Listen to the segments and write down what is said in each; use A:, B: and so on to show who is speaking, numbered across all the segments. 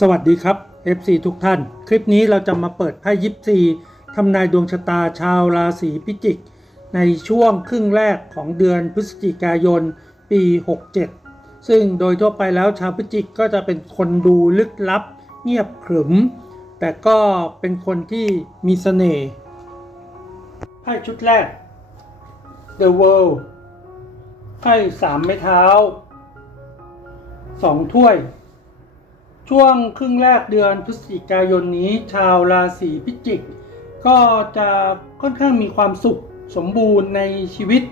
A: สวัสดีครับ FC ทุกท่าน คลิปนี้เราจะมาเปิดไพ่ยิปซีทำนายดวงชะตาชาวราศีพิจิก ในช่วงครึ่งแรกของเดือนพฤศจิกายน ปี 67 ซึ่งโดยทั่วไปแล้วชาวพิจิกก็จะเป็นคนดูลึกลับ เงียบขรึม แต่ก็เป็นคนที่มีเสน่ห์ไพ่ชุดแรก The World ไพ่สามไม้เท้าสองถ้วย ช่วงครึ่งแรกเดือนพฤศจิกายนนี้ ชาวราศีพิจิก ก็จะค่อนข้างมีความสุขสมบูรณ์ในชีวิต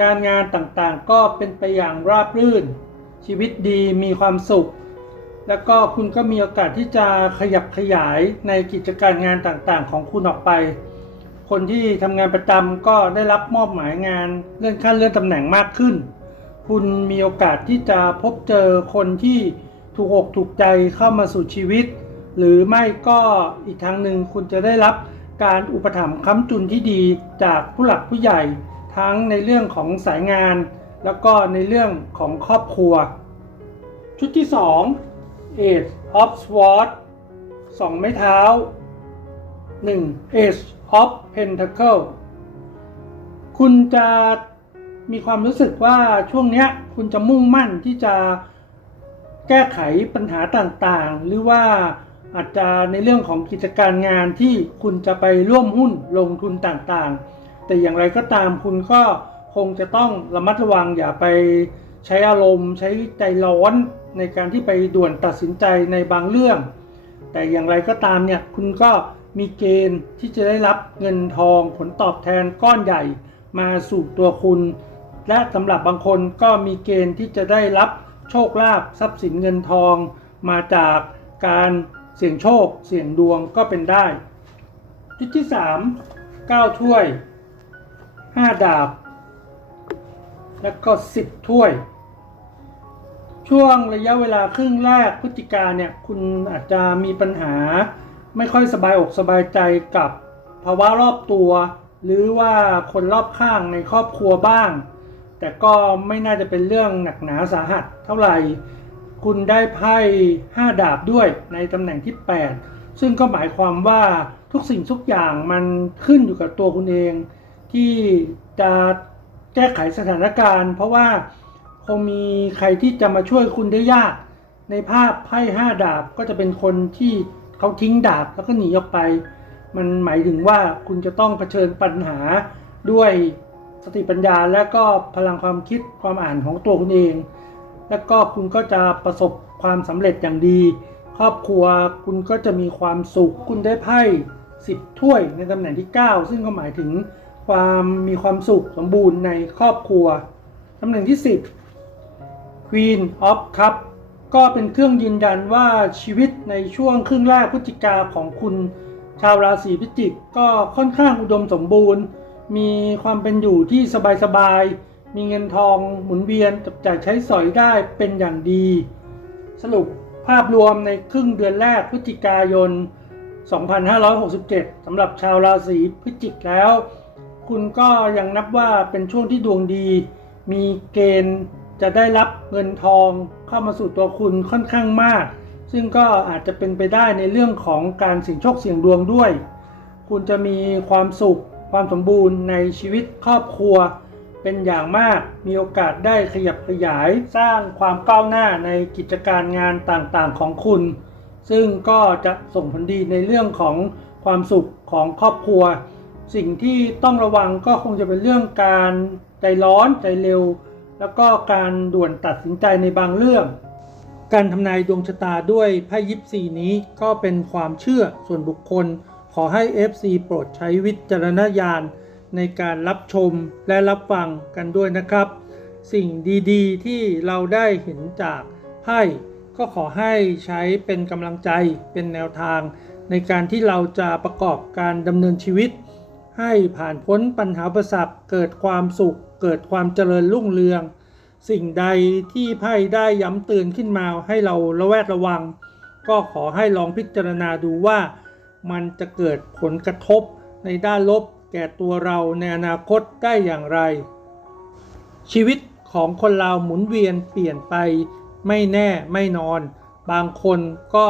A: การงานต่างๆ ก็เป็นไปอย่างราบรื่น ชีวิตดีมีความสุข แล้วก็คุณก็มีโอกาสที่จะขยับขยายในกิจการงานต่างๆ ของคุณออกไป คนที่ทำงานประจำก็ได้รับมอบหมายงานเลื่อนขั้นเลื่อนตำแหน่งมากขึ้น คุณมีโอกาสที่จะพบเจอคนที่ ถูกอกถูกใจเข้ามาสู่ชีวิต หรือไม่ก็อีกทางหนึ่งคุณจะได้รับการอุปถัมภ์ค้ำจุนที่ดีจากผู้หลักผู้ใหญ่ ทั้งในเรื่องของสายงาน แล้วก็ในเรื่องของครอบครัว ชุดที่ 2 Age of Swords สองไม้เท้า 1. Age of Pentacle คุณจะมีความรู้สึกว่าช่วงนี้คุณจะมุ่งมั่นที่จะ แก้ไขปัญหาต่างๆ หรือว่าอาจจะในเรื่องของกิจการงานที่คุณจะไปร่วมหุ้นลงทุนต่างๆ แต่อย่างไรก็ตามคุณก็คงจะต้องระมัดระวังอย่าไปใช้อารมณ์ ใช้ใจร้อนในการที่ไปด่วนตัดสินใจในบางเรื่อง แต่อย่างไรก็ตามเนี่ยคุณก็มีเกณฑ์ที่จะได้รับเงินทองผลตอบแทนก้อนใหญ่มาสู่ตัวคุณ และสำหรับบางคนก็มีเกณฑ์ที่จะได้รับ โชคลาภทรัพย์สินเงินทอง มาจากการเสี่ยงโชค เสี่ยงดวงก็เป็นได้ชุดที่ 3 9 ถ้วย 5 ดาบ แล้วก็ 10 ถ้วย ช่วงระยะเวลาครึ่งแรกพฤศจิการเนี่ย คุณอาจจะมีปัญหา ไม่ค่อยสบายอกสบายใจกับภาวะรอบตัว หรือว่าคนรอบข้างในครอบครัวบ้าง แต่ก็ไม่น่าจะเป็นเรื่องหนักหนาสาหัสเท่าไหร่ คุณได้ไพ่5ดาบด้วยในตำแหน่งที่ 8 ซึ่งก็หมายความว่าทุกสิ่งทุกอย่างมันขึ้นอยู่กับตัวคุณเอง ที่จะแก้ไขสถานการณ์ เพราะว่าคงมีใครที่จะมาช่วยคุณได้ยาก ในภาพไพ่5ดาบก็จะเป็นคนที่เขาทิ้งดาบแล้วก็หนีออกไป มันหมายถึงว่าคุณจะต้องเผชิญปัญหาด้วย สติปัญญาและก็พลังความคิดความอ่านของตัวคุณเอง แล้วก็คุณก็จะประสบความสำเร็จอย่างดี ครอบครัวคุณก็จะมีความสุข คุณได้ไพ่10ถ้วยในตำแหน่งที่ 9 ซึ่งก็หมายถึงความมีความสุขสมบูรณ์ในครอบครัวตำแหน่งที่ 10 Queen of Cup ก็เป็นเครื่องยืนยันว่าชีวิตในช่วงครึ่งแรกพฤศจิกาของคุณชาวราศีพิจิกก็ค่อนข้างอุดมสมบูรณ์ มีความเป็นอยู่ที่สบายๆ มีเงินทองหมุนเวียนจับจ่ายใช้สอยได้เป็นอย่างดี สรุปภาพรวมในครึ่งเดือนแรกพฤศจิกายน 2567สำหรับชาวราศีพิจิกแล้ว คุณก็ยังนับว่าเป็นช่วงที่ดวงดี มีเกณฑ์จะได้รับเงินทองเข้ามาสู่ตัวคุณค่อนข้างมาก ซึ่งก็อาจจะเป็นไปได้ในเรื่องของการเสี่ยงโชคเสี่ยงดวงด้วย คุณจะมีความสุข ความสมบูรณ์ในชีวิตครอบครัว เป็นอย่างมากมีโอกาสได้ขยับขยายสร้างความก้าวหน้าในกิจการงานต่างๆของคุณ ซึ่งก็จะส่งผลดีในเรื่องของความสุขของครอบครัว สิ่งที่ต้องระวังก็คงจะเป็นเรื่องการใจร้อนใจเร็ว แล้วก็การด่วนตัดสินใจในบางเรื่องการทำนายดวงชะตาด้วยไพ่ยิปซีนี้ก็เป็นความเชื่อส่วนบุคคล ขอให้ FC โปรดใช้วิจารณญาณในการรับชมและรับฟังกันด้วยนะครับ สิ่งดีๆ ที่เราได้เห็นจากไพ่ก็ขอให้ใช้เป็นกำลังใจเป็นแนวทาง ในการที่เราจะประกอบการดำเนินชีวิต ให้ผ่านพ้นปัญหาประสักเกิดความสุข เกิดความเจริญรุ่งเรือง สิ่งใดที่ไพ่ได้ย้ำเตือนขึ้นมาให้เราระแวดระวัง ก็ขอให้ลองพิจารณาดูว่า มันจะเกิดผลกระทบในด้านลบแก่ตัวเราในอนาคตได้อย่างไร ชีวิตของคนเราหมุนเวียนเปลี่ยนไปไม่แน่ไม่นอน บางคนก็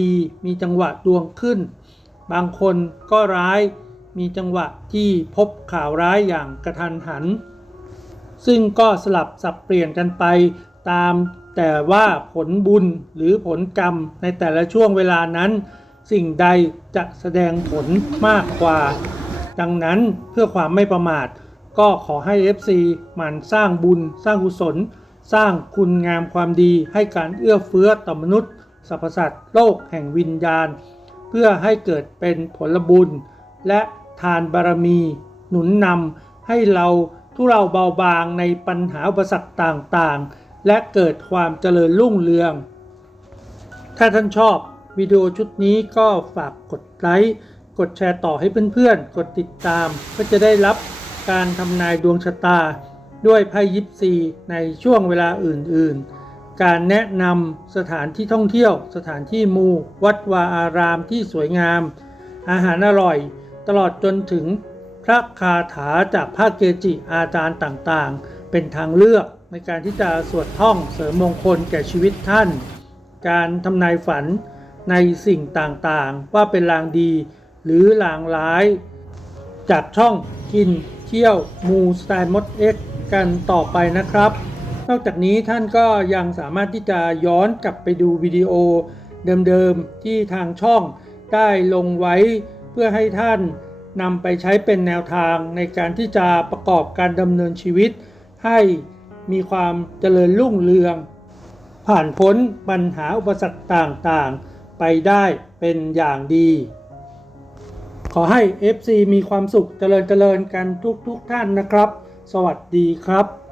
A: ดีมีจังหวะดวงขึ้น บางคนก็ร้ายมีจังหวะที่พบข่าวร้ายอย่างกระทันหัน ซึ่งก็สลับสับเปลี่ยนกันไปตามแต่ว่าผลบุญหรือผลกรรมในแต่ละช่วงเวลานั้น สิ่งใดจะแสดงผลมากกว่า ดังนั้นเพื่อความไม่ประมาท ก็ขอให้ FC หมั่นสร้างบุญสร้างกุศล สร้างคุณงามความดีให้การเอื้อเฟื้อต่อมนุษย์สรรพสัตว์โลกแห่งวิญญาณ เพื่อให้เกิดเป็นผลบุญ และทานบารมี หนุนนำให้เราทุเราเบาบางในปัญหาอุปสรรคต่างๆ และเกิดความเจริญรุ่งเรือง ถ้าท่านชอบ วิดีโอชุดนี้ก็ฝากกดไลค์กดแชร์ต่อให้เพื่อนๆ กดติดตามก็จะได้รับการทำนายดวงชะตา ด้วยไพ่ยิปซีในช่วงเวลาอื่นๆ การแนะนำสถานที่ท่องเที่ยว สถานที่มู วัดวาอารามที่สวยงาม อาหารอร่อย ตลอดจนถึงพระคาถาจากพระเกจิอาจารย์ต่างๆ เป็นทางเลือกในการที่จะสวดท่องเสริมมงคลแก่ชีวิตท่าน การทำนายฝัน ในสิ่งต่างๆ ว่าเป็นลางดีหรือลางร้าย จากช่องกินเที่ยวมูสไตล์มดเอ็กกันต่อไปนะครับ นอกจากนี้ท่านก็ยังสามารถที่จะย้อนกลับไปดูวิดีโอเดิมๆ ที่ทางช่องได้ลงไว้เพื่อให้ท่านนำไปใช้เป็นแนวทางในการที่จะประกอบการดำเนินชีวิต ให้มีความเจริญรุ่งเรือง ผ่านพ้นปัญหาอุปสรรคต่างๆ ไปได้เป็นอย่างดี ขอให้ FC มีความสุขเจริญเจริญกันทุกทุกท่านนะครับ สวัสดีครับ